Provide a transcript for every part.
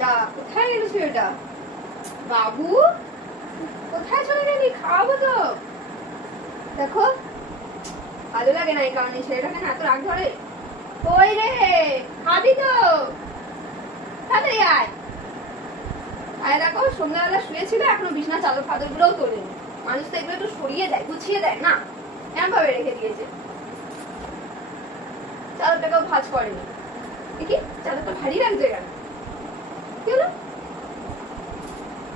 যা দেখো, ভালো সন্ধ্যাবেলা শুয়েছিল, এখনও বিছনা চাদর ফাদর গুলোও তোলেনি। মানুষ তো এগুলো একটু সরিয়ে দেয়, গুছিয়ে দেয় না? এমন ভাবে রেখে দিয়েছে। চাদরটাকেও ভাজ করেনি। দেখি চাদরটা ভারী লাগছে কেন? কি হলো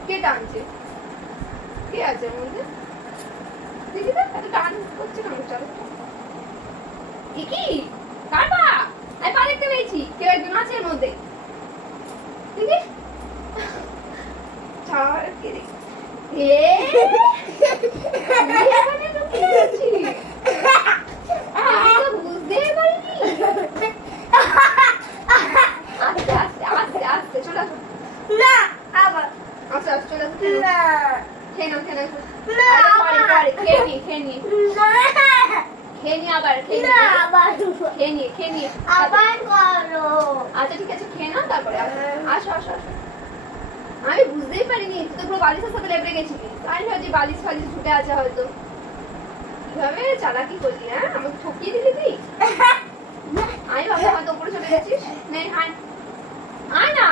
কে টানছে? কে আছে দেখি তো এত টান করছে কেন চাদরটা এ কি কার পা আমি পা দেখতে পেয়েছি কেউ একজন আছে এর মধ্যে। দেখি। ছাড় কে দেখি এ? আমি এখানে ঢুকে গেছি আমি তো বুঝতেই পারিনি আস্তে আস্তে আস্তে আস্তে চলে আসো না আবার আস্তে আস্তে চলে আসো না আমি বুঝতেই পারিনি তুই তো পুরো বালিশের সাথে লেপড়ে গেছিলি তাই ভাবছি বালিশ ফালিশ ছুটে আছে হয়তো কীভাবে চালাকি করলি হ্যাঁ আমাকে ঠকিয়ে দিলি তুই আমি ভাবলাম হয়তো উপরে চলে গেছিস নে আয় আয় না।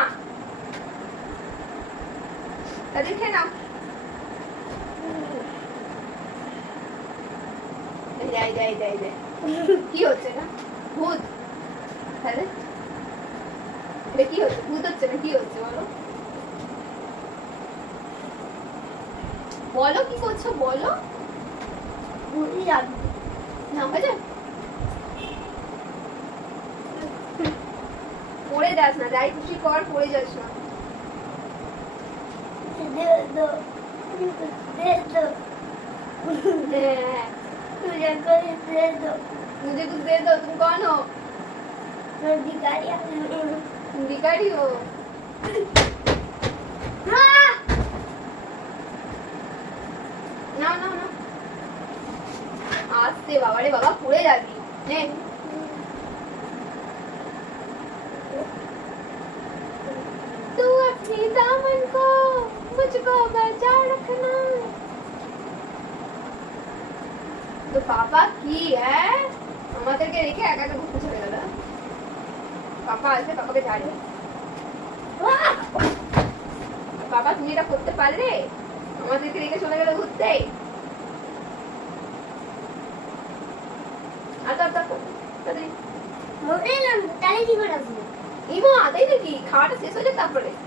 তাদের খেয়ে নাও। এই দে, এই দে, এই দে, এই দে। কি হচ্ছে না? ভূত। তাহলে? এটা কি হচ্ছে? ভূত হচ্ছে না? কি হচ্ছে বলো? বলো কি করছ? বলো। বুঝি যাবে না পড়ে যাস না যাই খুশি কর পড়ে যাস না। দে দো দে দো হ্যাঁ तुझे कोई दे दो मुझे कुछ दे दो तुम कौन हो मैं भिखारी आदमी हूँ तुम भिखारी हो हाँ! না না না আসতে বাবা রে বাবা পড়ে যাবি নে तू अपनी दामन को मुझको बचा रखना তো পাপা কি হ্যাঁ আমাদেরকে রেখে একা একা ঘুরতে চলে গেল পাপা আসবে পাপাকে ঝাড়বে वाह! বাবা তুমি এটা করতে পারলে আমাদেরকে রেখে চলে গেলে ঘুরতে আচ্ছা আচ্ছা তাড়াতাড়ি। মোটে না তাহলে কি করে আসবো ইমা তাই নাকি খাওয়াটা শেষ হয়ে যাক তারপরে উঠে উঠে উঠে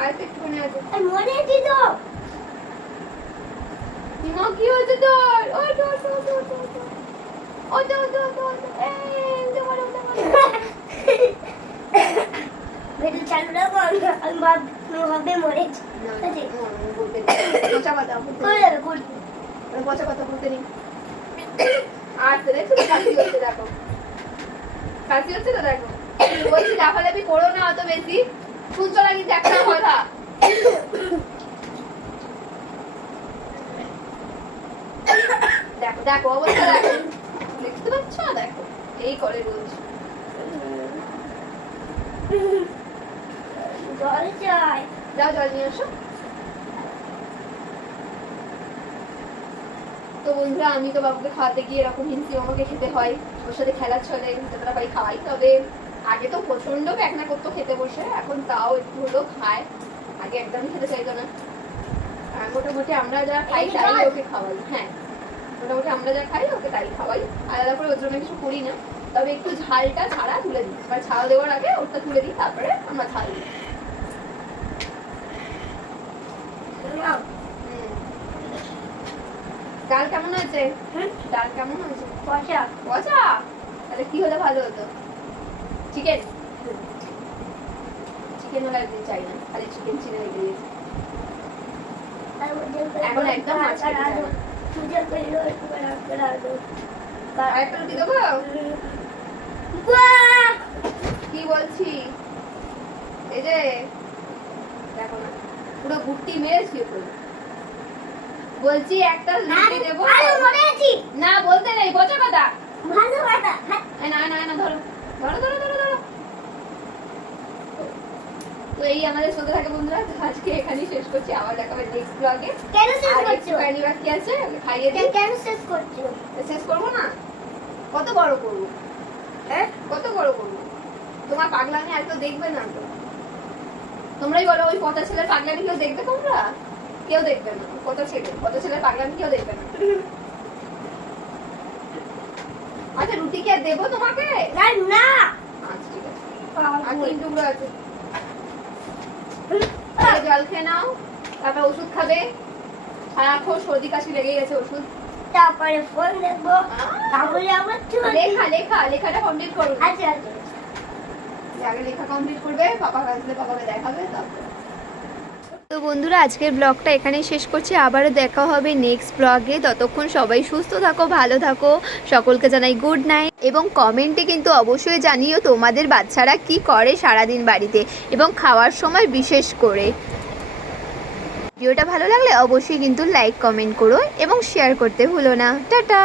আর তো একটুখানি আছে তো। কি হয়েছে তোর? তো তো তো তো ও তো। তো তো এই চালু রাখো আমি। পচা কথা বলতে নেই। পচা কথা বলতে দেখছ তো কাশি হচ্ছে দেখো। কাশি হচ্ছে তো দেখো। বলছি লাফালাফি করো না অত বেশি। শুনছো না একটা কথা। দেখো দেখো অবস্থা দেখো। দেখতে পাচ্ছ? দেখো এই করে রোজ। জল চাই। যাও জল নিয়ে আসো। তো বন্ধুরা আমি তো বাবুকে খাওয়াতে গিয়ে এরকম হিংসি আমাকে খেতে হয়। ওর সাথে খেলা চলে যতটা পাই খাওয়াই তবে। আগে তো প্রচণ্ড ব্যাকনা করতো খেতে বসে এখন তাও একটু হলেও খায়। আগে একদমই খেতে চাইতো না। আর মোটামুটি আমরা যা খাই তাই ওকে খাওয়াই হ্যাঁ। মোটামুটি আমরা যা খাই ওকে তাই খাওয়াই। আলাদা করে ওর জন্য কিছু করি না। তবে একটু ঝালটা ছাড়া তুলে দিই। এবার ঝাল দেওয়ার আগে ওটা তুলে দিই তারপরে আমরা ঝাল দিই। ডাল কেমন হয়েছে? হুম? ডাল কেমন হয়েছে? পয়সা পচা তাহলে কি হলে ভালো হতো? চিকেন? চিকেন একদিন চাই না খালি চিকেন এখন একদম কি বলছি? এই যে দেখো না পুরো ঘুরতি মেরেছি বলছি একটা রুটি দেবো। না বলতে নেই বোঝা কথা কথা না না না ধরো। ধরো ধরো ধরো। তো এই আমাদের সাথে থাকে বন্ধুরা আজকে এখানেই শেষ করছি। আবার দেখাবে নেক্সট ব্লগে কেন শেষ করছ? একটুখানি বাকি আছে আমি খাইয়ে দিই। কেন শেষ করছ? শেষ করব না? কত বড় করব? হ্যাঁ? কত বড় করব? তোমার পাগলামি আর কেউ দেখবে না তো। তোমরাই বলো ওই পচা ছেলের পাগলামি কেউ দেখবে তোমরা? কেউ দেখবে না। কত ছেলে কত ছেলের পাগলামি কেউ দেখবে না। আচ্ছা রুটি কি আর দেবো তোমাকে? না না। আচ্ছা ঠিক আছে। আর তিন টুকরো আছে। জল খেয়ে নাও তারপর ওষুধ খাবে। সারাক্ষণ সর্দি কাশি লেগে গেছে ওষুধ। তারপরে ফোন দেখব। আবার চলে। লেখা লেখা লেখাটা কমপ্লিট করবে আচ্ছা আচ্ছা। আগে লেখা কমপ্লিট করবে পাপা আসলে পাপাকে দেখাবে তারপর। তো বন্ধুরা আজকের ব্লগটা এখানেই শেষ করছি। আবারও দেখা হবে নেক্সট ব্লগে ততক্ষণ সবাই সুস্থ থাকো ভালো থাকো। সকলকে জানাই গুড নাইট এবং কমেন্টে কিন্তু অবশ্যই জানিও তোমাদের বাচ্চারা কি করে সারাদিন বাড়িতে এবং খাওয়ার সময় বিশেষ করে। ভিডিওটা ভালো লাগলে অবশ্যই কিন্তু লাইক কমেন্ট করো এবং শেয়ার করতে ভুলো না। টাটা!